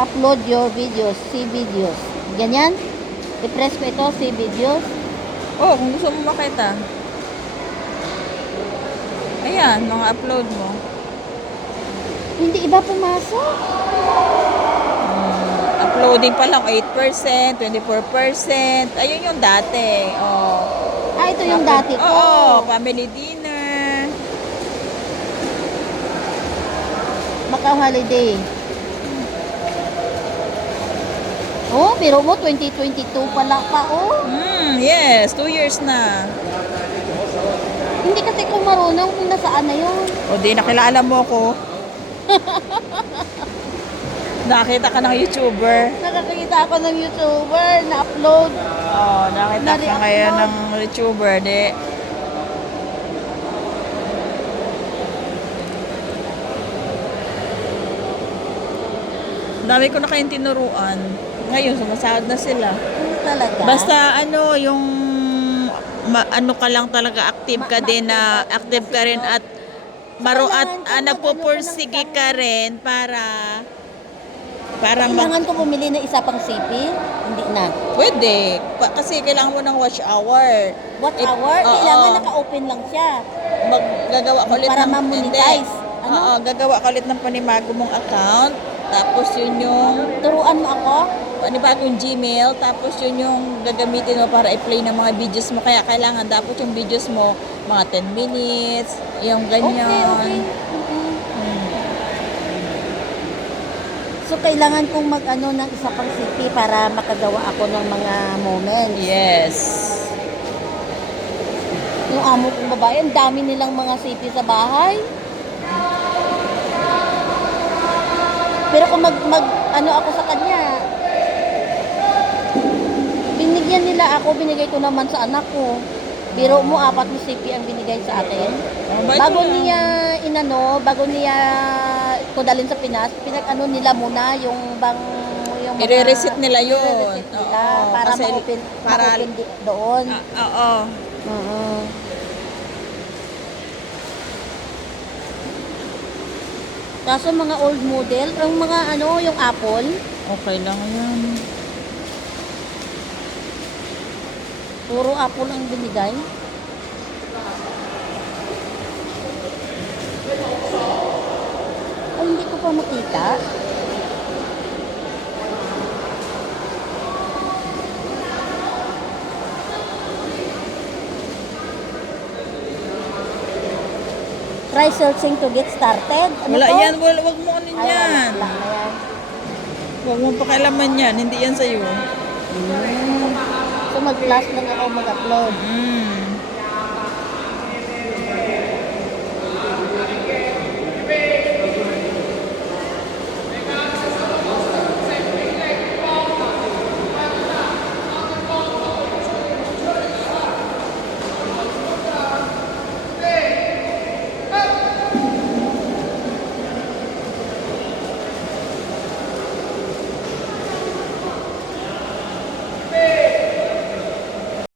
Upload your videos, see videos. Ganyan? I-press ko ito, see videos. Oh, kung gusto mo makita. Ayan, mga upload mo. Hindi iba pumasok. Uploading pa lang 8%, 24%. Ayun yung dati. Oh. Ah, ito yung dati ko. Oo, family dinner. Macau Holiday. Oh, pero mo 2022 pala pa, oh. Yes, 2 years na. Hindi kasi ko marunong kung nasaan na yun. O di, nakilala mo ko. Nakita ka ng YouTuber. Nakakita ako ng YouTuber na upload. Oh, nakita ka Na-react ngayon mo. ng YouTuber, di. Dami ko na kayong tinuruan. Ngayon, sumasahod na sila. Talaga. Basta ano, yung ano ka lang talaga, active ka din na active ka rin at nagpupursige ka rin para Kailangan ko bumili ng isa pang CP? Hindi na. pwede. Kasi kailangan mo ng watch hour. What Eh, hour? oo. Kailangan naka-open lang siya. Gagawa ka ulit Para ng ma-monetize. Hindi. Ano? Oo, gagawa ka ulit ng panibago mong account. Tapos yun yung Turuan mo ako? panibagong Gmail. Tapos yun yung gagamitin mo para i-play ng mga videos mo. Kaya kailangan dapat yung videos mo mga 10 minutes. Yung ganyan. Okay. So, kailangan kong mag-ano ng isa pang CP para makagawa ako ng mga moments. Yes. Yung amo kong babae, ang dami nilang mga CP sa bahay. Pero kung ano ako sa kanya, binigyan nila ako, binigay ko naman sa anak ko. Biro mo, 4 na CP ang binigay sa akin. Bago niya bago niya ko dalhin sa Pinas, pinag-ano nila muna yung mga I-reset nila yun. i-reset nila Oo, para kasi ma-open doon. Oo. Oo. Kaso mga old model, ang mga yung Apple, Okay lang yan. puro Apple ang binigay. Ay, hindi ko pa makita. Try searching to get started. Ano Wala to? yan. Wag mo ano Ay, yan. wala na yan. Wag mo pakialaman yan. Hindi yan sa'yo. So, mag-flash lang ako mag-upload.